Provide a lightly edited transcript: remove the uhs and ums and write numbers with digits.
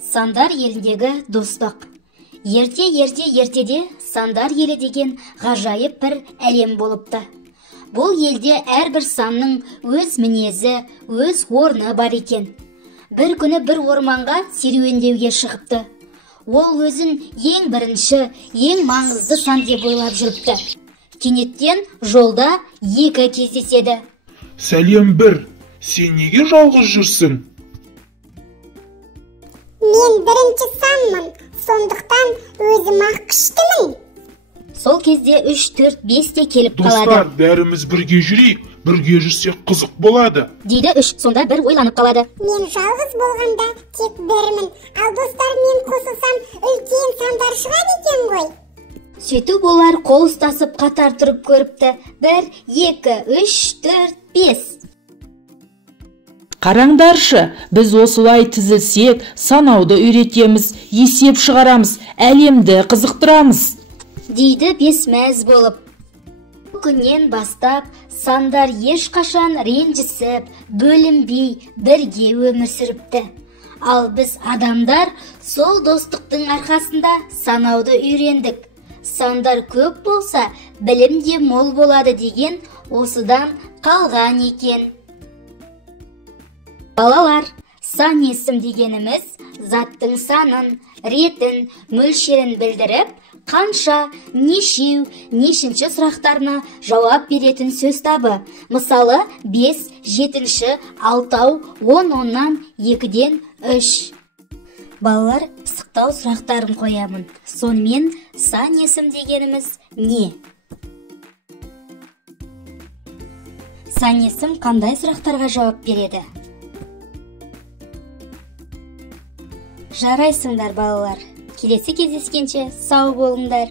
Сандар еліндегі достық. Ертеде сандар елі деген ғажайып бір әлем болыпты. Бұл елде әрбір санның өз мінезі, өз орны бар екен. Бір күні бір орманға серуендеуге шығыпты. Ол өзін ең бірінші, ең маңызды сан деп ойлап жүріпті. Кенеттен жолда екі кездеседі. Сәлем бір, сен неге жалғыз жүрсің? Мен бірінші санмын, сондықтан өзім ақ күштімін. Сол кезде 3-4-5 те келіп қалады. Достар, бәріміз бірге жүрейік, бірге жүрсек қызық болады. Дейді 3, сонда бір ойланып қалады. Мен жалғыз болғанда тек бірмін, ал достармен қосылсам үлкен сандар шығады екен ғой. Сөйтіп олар қол ұстасып қатар тұрып көріпті. 1, 2, 3, 4, 5. Қараңдаршы, біз осылай тізілсек, санауды үйретеміз, есеп шығарамыз, әлемді қызықтырамыз. Дейді 5 мәз болып. Күннен бастап сандар ешқашан ренжісіп, бөлінбей бірге өмір сүріпті. Ал біз адамдар сол достықтың арқасында санауды үйрендік. Сандар көп болса, білім де мол болады деген осыдан қалған екен. Балалар, сан есім дегеніміз заттың санын, ретін, мөлшерін білдіріп, қанша, нешеу, нешінші сұрақтарына жауап беретін сөз табы. Мысалы, 5, 7, 6, 10, 2-ден 3. Балалар, пысықтау сұрақтарын қоямын. Сонымен сан есім дегеніміз не? Сан есім қандай сұрақтарға жауап береді? Жарайсыңдар балалар. Келесі кездескенше сау болыңдар.